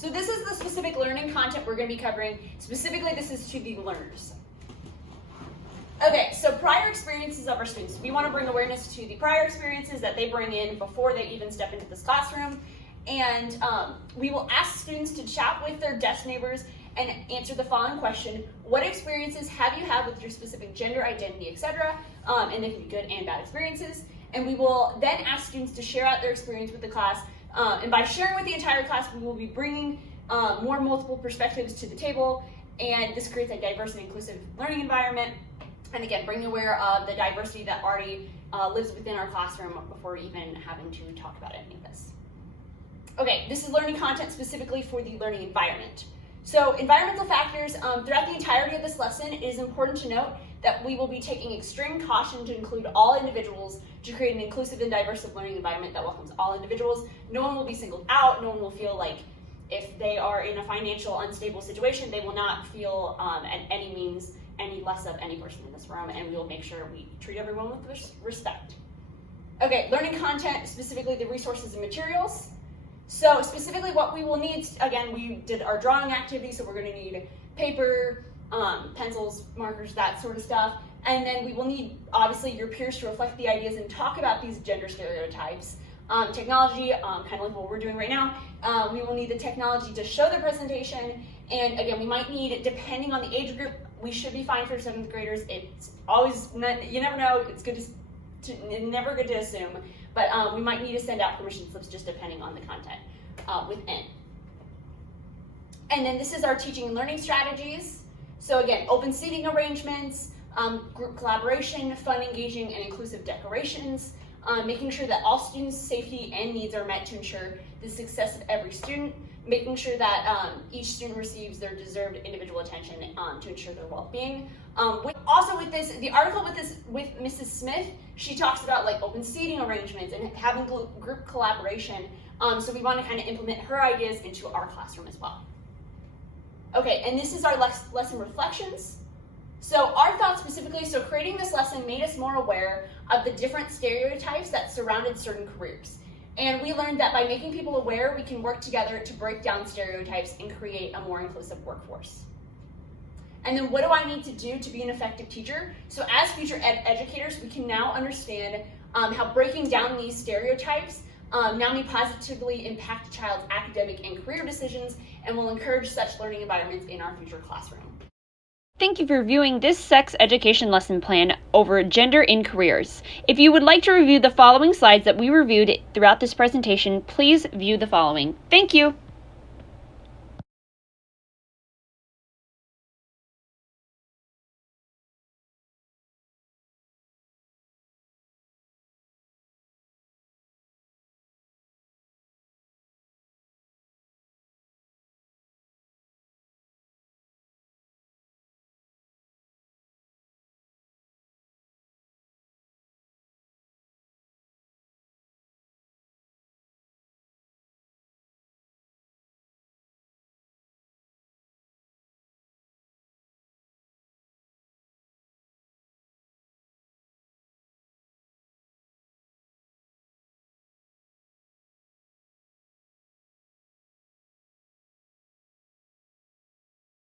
So this is the specific learning content we're going to be covering. Specifically, this is to the learners. Okay, so prior experiences of our students. We want to bring awareness to the prior experiences that they bring in before they even step into this classroom. And we will ask students to chat with their desk neighbors and answer the following question: what experiences have you had with your specific gender identity, etc.? And they can be good and bad experiences. And we will then ask students to share out their experience with the class. And by sharing with the entire class, we will be bringing more multiple perspectives to the table. And this creates a diverse and inclusive learning environment. And again, bring aware of the diversity that already lives within our classroom before even having to talk about any of this. Okay, this is learning content specifically for the learning environment. So environmental factors, throughout the entirety of this lesson, it is important to note that we will be taking extreme caution to include all individuals to create an inclusive and diverse learning environment that welcomes all individuals. No one will be singled out. No one will feel like if they are in a financial unstable situation, they will not feel at any means any less of any person in this room, and we will make sure we treat everyone with respect. Okay, learning content, specifically the resources and materials. So specifically what we will need, again, we did our drawing activity, so we're going to need paper, pencils, markers, that sort of stuff. And then we will need, obviously, your peers to reflect the ideas and talk about these gender stereotypes. Technology, kind of like what we're doing right now. We will need the technology to show the presentation. And again, we might need, depending on the age group, we should be fine for 7th graders. It's always, you never know, it's good never good to assume. But we might need to send out permission slips just depending on the content within. And then this is our teaching and learning strategies. So again, open seating arrangements, group collaboration, fun, engaging, and inclusive decorations, making sure that all students' safety and needs are met to ensure the success of every student, making sure that each student receives their deserved individual attention to ensure their well-being. Also with this, the article with Mrs. Smith, she talks about like open seating arrangements and having group collaboration. So we want to kind of implement her ideas into our classroom as well. Okay, and this is our lesson reflections. So our thoughts specifically, so creating this lesson made us more aware of the different stereotypes that surrounded certain careers. And we learned that by making people aware, we can work together to break down stereotypes and create a more inclusive workforce. And then what do I need to do to be an effective teacher? So as future educators, we can now understand how breaking down these stereotypes now may positively impact a child's academic and career decisions and will encourage such learning environments in our future classroom. Thank you for viewing this sex education lesson plan over gender in careers. If you would like to review the following slides that we reviewed throughout this presentation, please view the following. Thank you.